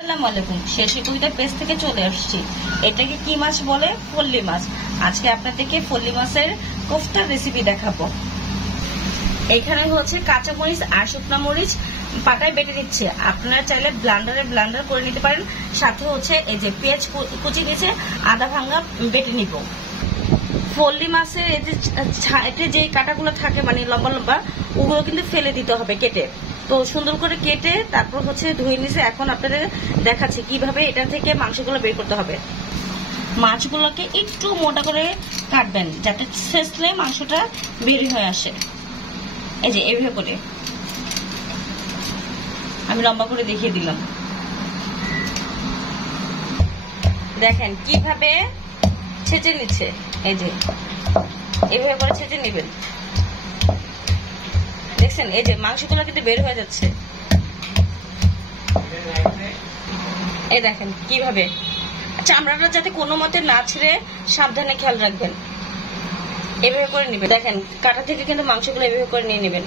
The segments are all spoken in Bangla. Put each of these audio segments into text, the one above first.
আসসালামু আলাইকুম। শেষে কবিতা পেজ থেকে চলে আসছি। এটাকে কি মাছ বলে? ফল্লি মাছ। আজকে আপনাদেরকে ফল্লি মাছের কোফতার রেসিপি দেখাবো। এখানে হচ্ছে কাঁচা মরিচ আর শুকনা মরিচ পাটায় বেটে দিচ্ছে। আপনারা চাইলে ব্লান্ডার করে নিতে পারেন। সাথে হচ্ছে এই যে পেঁয়াজ কুচি নিচে আদা ভাঙা বেটে নিব। ফল্লি মাছের এতে যে কাঁটাগুলো থাকে মানে লম্বা লম্বা, ওগুলো কিন্তু ফেলে দিতে হবে কেটে। তো সুন্দর করে কেটে তারপর হচ্ছে ধুয়ে নিছে। এখন আপনাদের দেখাচ্ছি কিভাবে এটা থেকে মাংসগুলো বের করতে হবে। মাছগুলোকে একটু মোটা করে কাটবেন যাতে ছেঁচলে মাংসটা বের হয়ে আসে। এই যে এভাবে করে আমি লম্বা করে দেখিয়ে দিলাম। দেখেন কিভাবে ছেঁচে নিচ্ছে। এই যে এভাবে করে ছেঁচে নিবেন। দেখছেন এই যে মাংসগুলো কিন্তু বের হয়ে যাচ্ছে। এই দেখেন কিভাবে চামড়াটা যাতে কোনো মতে না ছিঁড়ে সাবধানে খেয়াল রাখবেন। এভাবে করে নিবেন। দেখেন কাটা থেকে কিন্তু মাংসগুলো এভাবে করে নিয়ে নেবেন।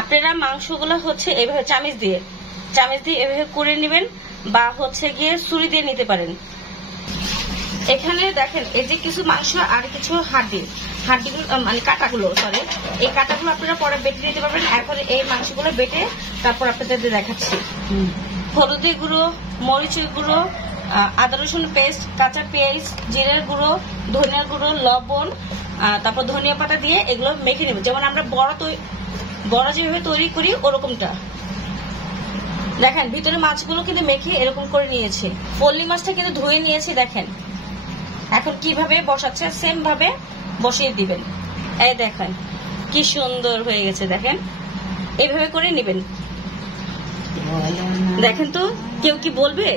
আপনারা মাংসগুলো হচ্ছে এভাবে চামিচ দিয়ে এভাবে করে নেবেন বা হচ্ছে গিয়ে ছুরি দিয়ে নিতে পারেন। এখানে দেখেন এই যে কিছু মাংস আর কিছু হাড্ডিগুলো মানে কাটাগুলো এই কাটাগুলো আপনারা পরে বেটে নিতে পারবেন। এখন এই মাংসগুলো বেটে তারপর আপনাদের দেখাচ্ছি। হলুদের গুঁড়ো, মরিচের গুঁড়ো, আদা রসুন পেস্ট, কাঁচা পেঁয়াজ, জিরের গুঁড়ো, ধনিয়ার গুঁড়ো, লবণ, তারপর ধনিয়া পাতা দিয়ে এগুলো মেখে নেব। যেমন আমরা বড়া যেভাবে তৈরি করি ওরকমটা। দেখেন ভিতরে মাছগুলো কিন্তু মেখে এরকম করে নিয়েছি। ফল্লি মাছটা কিন্তু ধুয়ে নিয়েছি। দেখেন এখন কিভাবে বসাচ্ছে সেম ভাবে বসিয়ে দিবেন। এই দেখেন কি সুন্দর হয়ে গেছে। দেখেন এইভাবে করে নেবেন। দেখেন তো কেউ কি বলবে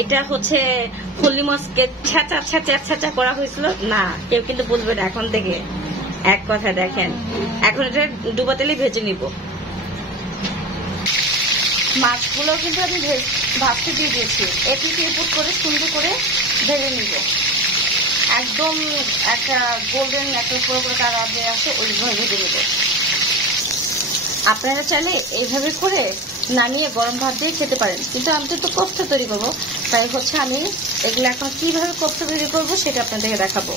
এটা হচ্ছে ফল্লি মাছকে ছেঁচা করা হয়েছিল? না, কেউ কিন্তু বলবে না এখন থেকে। এক কথা দেখেন এখন এটা ডুবা তেলে ভেজে নিব। মাছগুলো কিন্তু আমি ভাজতে দিয়ে দিয়েছি। এটি ইনপুট করে সুন্দর করে ভেজে নিব। একদম একটা গোল্ডেন একটা পুরো করে কালার হয়ে আসে ওইভাবে ভেজে নেব। আপনারা চাইলে এইভাবে করে নামিয়ে গরম ভাত দিয়ে খেতে পারেন, কিন্তু আমি তো কোফতা তৈরি করবো, তাই হচ্ছে আমি এগুলো এখন কিভাবে কোফতা তৈরি করবো সেটা আপনাদেরকে দেখাবো।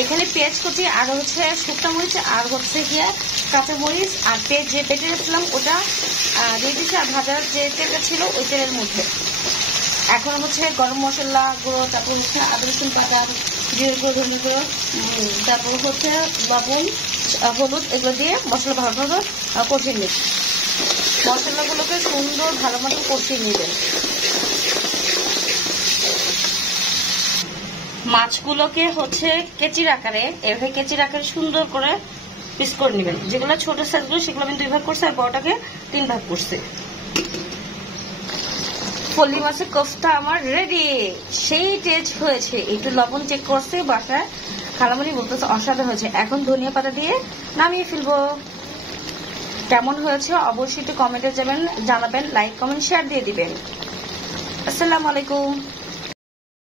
এখানে পেঁয়াজ কুচি আর হচ্ছে শুকনা মরিচ আর হচ্ছে গিয়ে কাঁচা মরিচ আর পেঁয়াজ যে বেটে রেখেছিলাম ওটা দিয়ে দিচ্ছি। আর ভাজার যে তেলটা ছিল ওই তেলের মধ্যে এখন হচ্ছে গরম মশলা গুঁড়ো, তারপর হচ্ছে আদা রসুন বাটা, জিরে গুঁড়ো, ধনে গুঁড়ো, তারপর হচ্ছে লবণ, হলুদ এগুলো দিয়ে মশলা ভালোভাবে কষিয়ে নিন। মশলাগুলোকে সুন্দর ভালো মতো কষিয়ে নেবেন। মাছগুলোকে হচ্ছে কেচির আকারে এভাবে সুন্দর করে পিস করে নেবেন। যেগুলো ছোট সাইজগুলো সেগুলো আমি 2 ভাগ করছি আর বড়টাকে 3 ভাগ করছি। ফল্লি মাছের কোফতা আমার রেডি। সেই টেস্ট হয়েছে। একটু লবণ চেক করছে বাসায়, খালামণি বলতেছে অসাধারণ হয়েছে। এখন ধনিয়া পাতা দিয়ে নামিয়ে ফেলবো। কেমন হয়েছে অবশ্যই একটু কমেন্টে জানাবেন। লাইক কমেন্ট শেয়ার দিয়ে দিবেন। আসসালামু আলাইকুম।